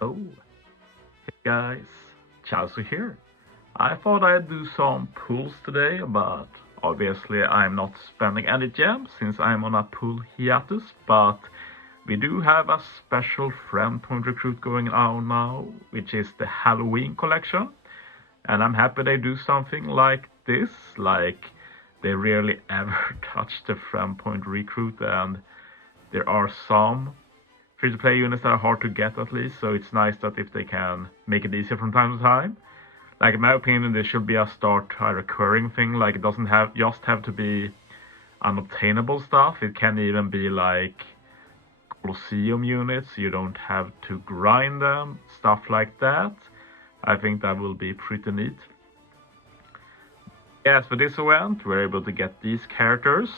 So, hey guys, Chauzu here. I thought I'd do some pulls today, but obviously I'm not spending any gems since I'm on a pull hiatus, but we do have a special friend point recruit going on now, which is the Halloween collection. And I'm happy they do something like this, like they rarely ever touch the friend point recruit, and there are some free-to-play units that are hard to get at least, so it's nice that if they can make it easier from time to time. Like in my opinion, this should be a recurring thing. Like it doesn't just have to be unobtainable stuff. It can even be like Colosseum units. You don't have to grind them, stuff like that. I think that will be pretty neat. As for this event, we're able to get these characters.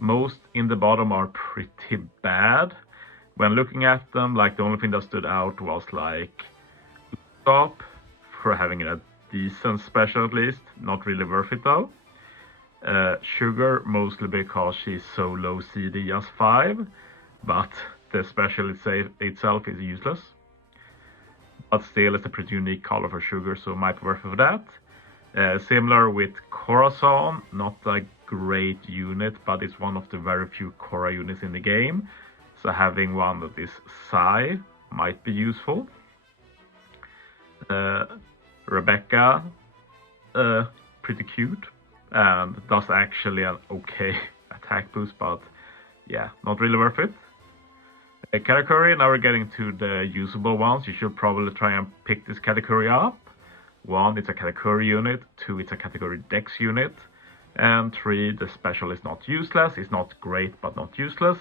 Most in the bottom are pretty bad. When looking at them, like the only thing that stood out was like Stop for having a decent special at least, not really worth it though. Sugar, mostly because she's so low CD as 5, but the special itself is useless. But still, it's a pretty unique color for Sugar, so might be worth it for that. Similar with Corazon, not a great unit, but it's one of the very few Cora units in the game. So having one that is Psy might be useful. Rebecca, pretty cute, and does actually an okay attack boost, but yeah, not really worth it. Category, now we're getting to the usable ones. You should probably try and pick this category up. 1, it's a category unit. 2, it's a category dex unit. And 3, the special is not useless. It's not great, but not useless.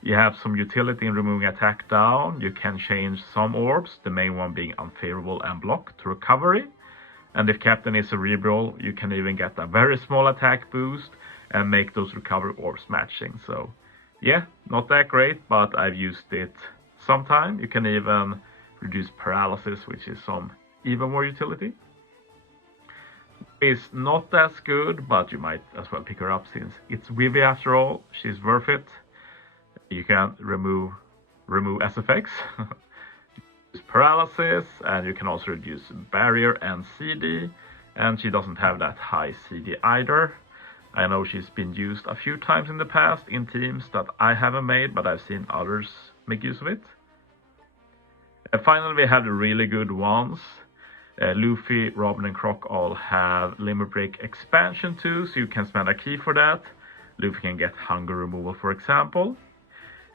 You have some utility in removing attack down. You can change some orbs, the main one being unfavorable and block, to recovery. And if Captain is cerebral, you can even get a very small attack boost and make those recovery orbs matching. So yeah, not that great, but I've used it sometime. You can even reduce paralysis, which is some even more utility. It's not as good, but you might as well pick her up since it's Vivi after all. She's worth it. You can remove SFX, use paralysis, and you can also reduce barrier and CD, and she doesn't have that high CD either. I know she's been used a few times in the past in teams that I haven't made, but I've seen others make use of it. And finally, we have the really good ones. Luffy, Robin, and Croc all have Limit Break expansion too, so you can spend a key for that. Luffy can get hunger removal, for example.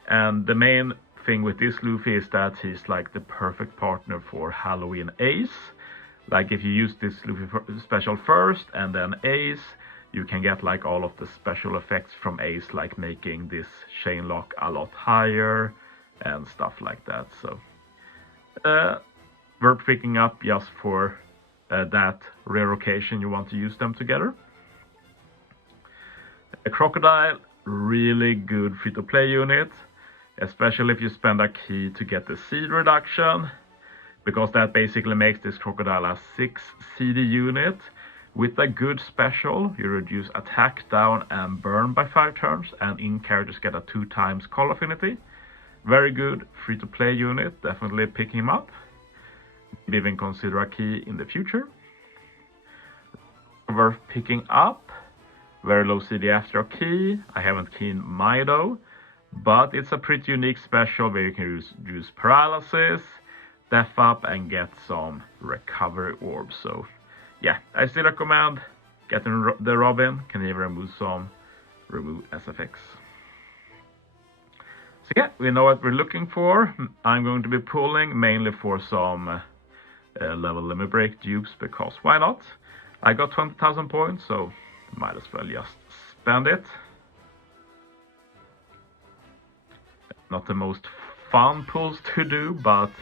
And the main thing with this Luffy is that he's like the perfect partner for Halloween Ace. Like if you use this Luffy special first and then Ace, you can get like all of the special effects from Ace, like making this chain lock a lot higher and stuff like that. So worth picking up just for that rare occasion you want to use them together. A Crocodile, really good free-to-play unit, especially if you spend a key to get the seed reduction, because that basically makes this Crocodile a 6 CD unit. With a good special, you reduce attack down and burn by 5 turns, and in characters get a 2x call affinity. Very good free-to-play unit, definitely pick him up. Maybe even consider a key in the future. Worth picking up. Very low CD after a key. I haven't keyed Mido, but it's a pretty unique special where you can use paralysis, death up, and get some recovery orbs. So yeah, I still recommend getting the Robin. Can even remove SFX. So yeah, we know what we're looking for. I'm going to be pulling mainly for some level limit break dupes, because why not? I got 20,000 points, so might as well just spend it. Not the most fun pulls to do, but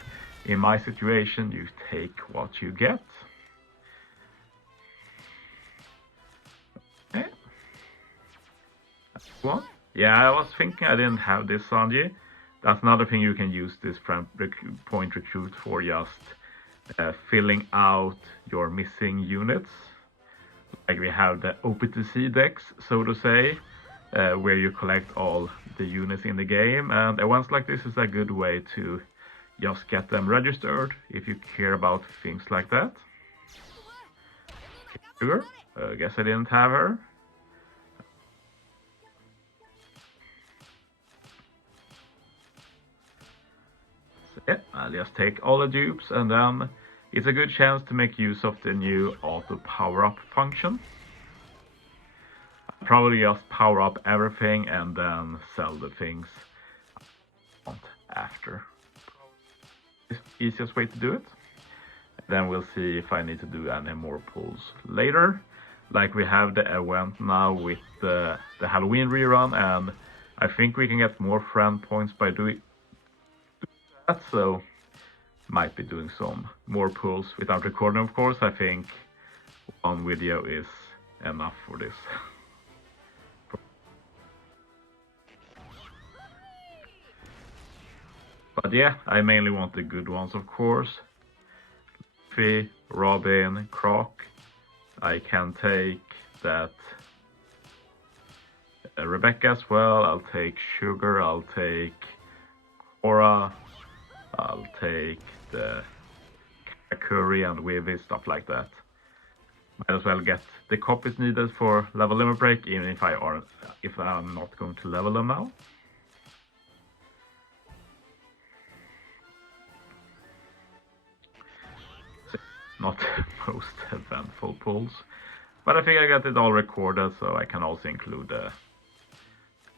in my situation, you take what you get. Okay. That's one. Yeah, I was thinking I didn't have this Sanji. That's another thing you can use this point recruit for, just filling out your missing units. Like we have the OPTC decks, so to say, where you collect all the units in the game, and events like this is a good way to just get them registered if you care about things like that. Sugar, guess I didn't have her. So yeah, I'll just take all the dupes, and then it's a good chance to make use of the new auto power-up function. I'll probably just power up everything and then sell the things I want after. It's the easiest way to do it. Then we'll see if I need to do any more pulls later. Like we have the event now with the Halloween rerun, and I think we can get more friend points by doing that, so might be doing some more pulls without recording, of course. I think one video is enough for this. But yeah, I mainly want the good ones, of course. Luffy, Robin, Croc. I can take that Rebecca as well. I'll take Sugar. I'll take Cora. I'll take the Curry and Wavy, stuff like that. Might as well get the copies needed for level limit break, even if I'm not going to level them now. Not most eventful pulls, but I think I got it all recorded, so I can also include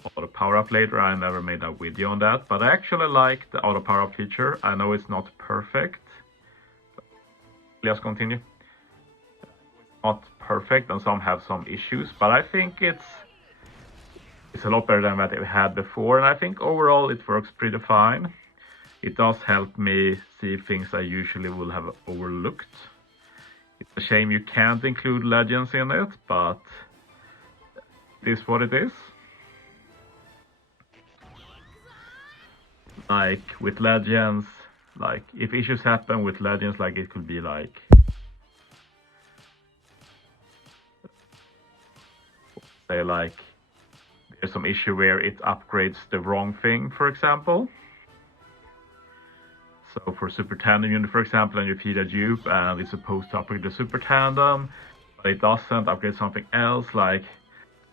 auto power up later. I never made a video on that, but I actually like the auto power up feature. I know it's not perfect. Let's continue. Not perfect, and some have some issues, but I think it's a lot better than what we had before, and I think overall it works pretty fine. It does help me see things I usually will have overlooked. It's a shame you can't include legends in it, but it is what it is. Like with legends, like if issues happen with legends, like it could be like say like there's some issue where it upgrades the wrong thing, for example. So for Super Tandem unit, for example, and you feed a dupe and it's supposed to upgrade the Super Tandem, but it doesn't upgrade something else, like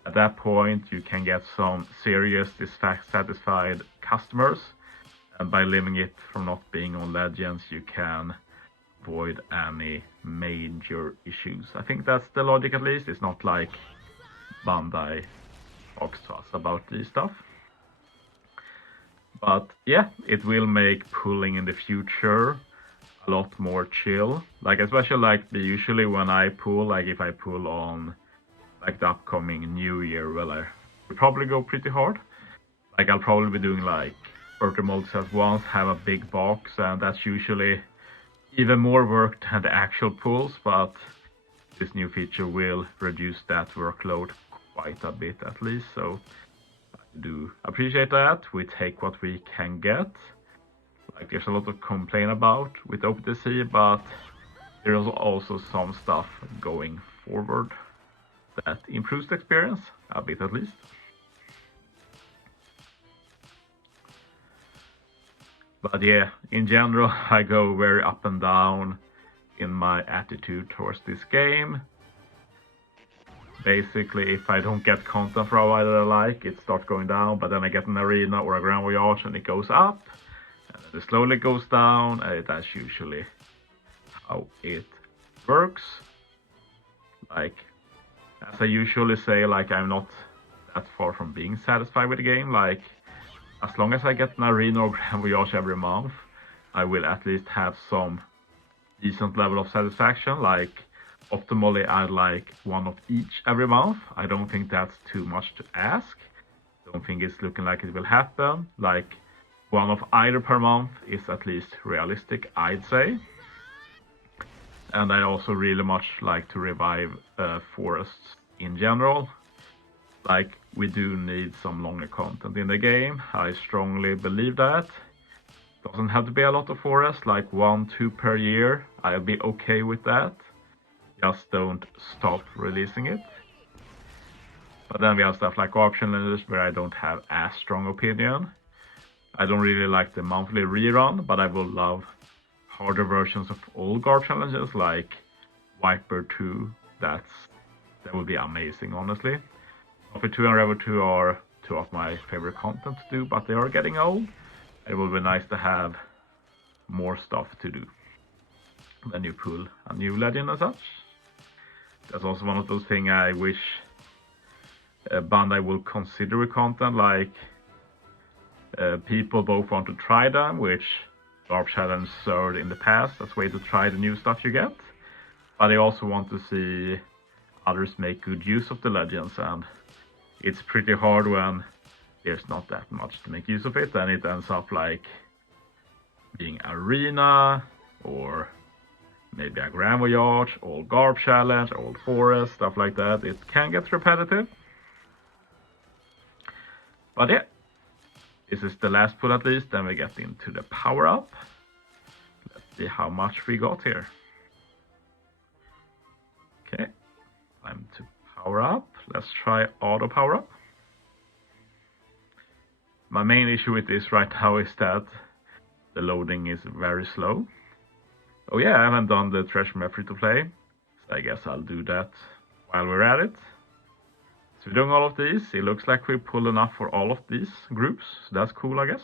at that point you can get some serious dissatisfied customers, and by limiting it from not being on Legends you can avoid any major issues. I think that's the logic, at least. It's not like Bandai talks to us about this stuff. But yeah, it will make pulling in the future a lot more chill. Like especially like usually when I pull, like if I pull on like the upcoming New Year, well, I will probably go pretty hard. Like I'll probably be doing like 30 molds at once, have a big box, and that's usually even more work than the actual pulls, but this new feature will reduce that workload quite a bit at least, so do appreciate that. We take what we can get. Like there's a lot to complain about with OPTC, but there is also some stuff going forward that improves the experience a bit at least. But yeah, in general I go very up and down in my attitude towards this game. Basically, if I don't get content for a while that I like, it starts going down, but then I get an arena or a Grand Voyage and it goes up, and then it slowly goes down, and that's usually how it works. Like, as I usually say, like I'm not that far from being satisfied with the game. Like, as long as I get an arena or Grand Voyage every month, I will at least have some decent level of satisfaction. Like, optimally, I'd like one of each every month. I don't think that's too much to ask. Don't think it's looking like it will happen. Like, one of either per month is at least realistic, I'd say. And I also really much like to revive forests in general. Like, we do need some longer content in the game. I strongly believe that. Doesn't have to be a lot of forests, like 1-2 per year. I'll be okay with that. Just don't stop releasing it. But then we have stuff like auction leaders where I don't have as strong opinion. I don't really like the monthly rerun, but I will love harder versions of old guard challenges like Viper 2. That would be amazing, honestly. OP2 and Revo 2 are two of my favorite content to do, but they are getting old. It will be nice to have more stuff to do when you pull a new legend and such. That's also one of those things I wish Bandai will consider with content, like people both want to try them, which Garb Challenge served in the past as a way to try the new stuff you get, but they also want to see others make good use of the legends, and it's pretty hard when there's not that much to make use of it, and it ends up like being Arena, or maybe a Grand Voyage, old Garb Challenge, old Forest, stuff like that. It can get repetitive. But yeah, this is the last pull at least, then we get into the power up. Let's see how much we got here. Okay, time to power up. Let's try auto power up. My main issue with this right now is that the loading is very slow. Oh yeah, I haven't done the treasure map free to play, so I guess I'll do that while we're at it. So we're doing all of these. It looks like we pull enough for all of these groups, so that's cool, I guess.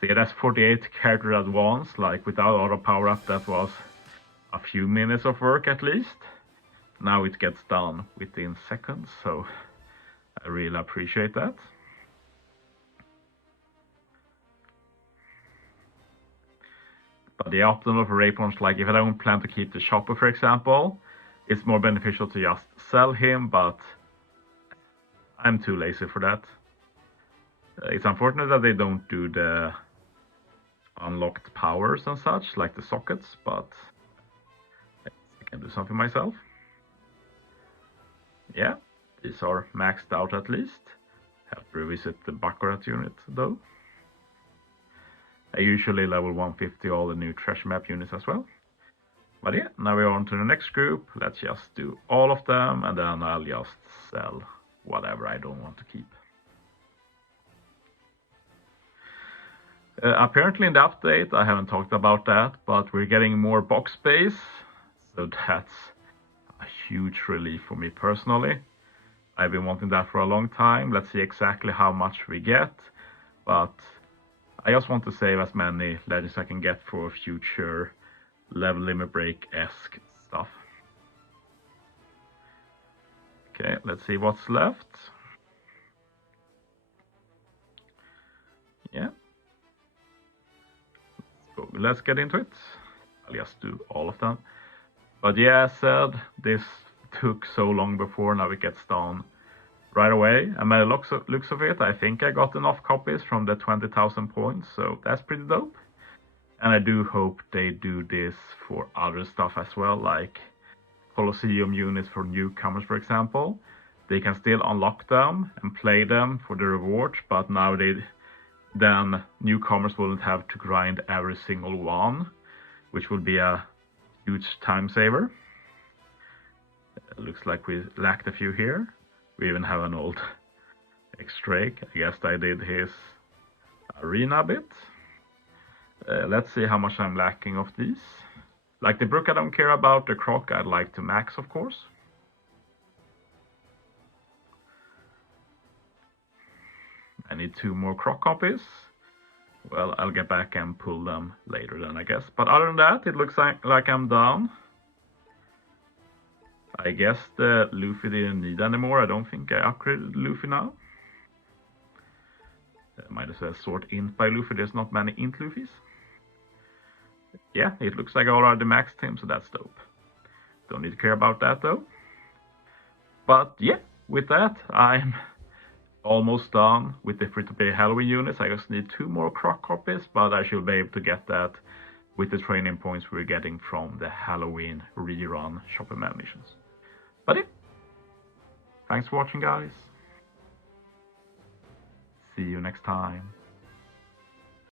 So yeah, that's 48 character at once. Like without auto power up, that was a few minutes of work at least. Now it gets done within seconds, so I really appreciate that. But the optimal for Raypons, like if I don't plan to keep the shopper, for example, it's more beneficial to just sell him, but I'm too lazy for that. It's unfortunate that they don't do the unlocked powers and such, like the sockets, but I can do something myself. Yeah, these are maxed out at least. Have to revisit the Baccarat unit though. I usually level 150 all the new treasure map units as well. But yeah, now we're on to the next group. Let's just do all of them, and then I'll just sell whatever I don't want to keep. Apparently in the update, I haven't talked about that, but we're getting more box space, so that's a huge relief for me personally. I've been wanting that for a long time. Let's see exactly how much we get, but I just want to save as many legends I can get for future level limit break-esque stuff. Okay, let's see what's left. Yeah. Let's get into it. I'll just do all of them. But yeah, as said, this took so long before, now it gets done right away. And by the looks of it, I think I got enough copies from the 20,000 points, so that's pretty dope. And I do hope they do this for other stuff as well, like Colosseum units for newcomers, for example. They can still unlock them and play them for the rewards, but now then newcomers wouldn't have to grind every single one, which would be a huge time saver. It looks like we lacked a few here. We even have an old X-Drake. I guess I did his arena bit. Let's see how much I'm lacking of these. Like the Brook I don't care about, the Croc I'd like to max, of course. I need 2 more Croc copies. Well, I'll get back and pull them later then, I guess. But other than that, it looks like I'm done. I guess the Luffy didn't need anymore. I don't think I upgraded Luffy now. Might as well sort int by Luffy. There's not many int Luffys. Yeah, it looks like I already maxed him, so that's dope. Don't need to care about that though. But yeah, with that, I'm almost done with the free-to-play Halloween units. I just need 2 more Croc copies, but I should be able to get that with the training points we're getting from the Halloween rerun shopper man missions. But yeah, thanks for watching, guys. See you next time.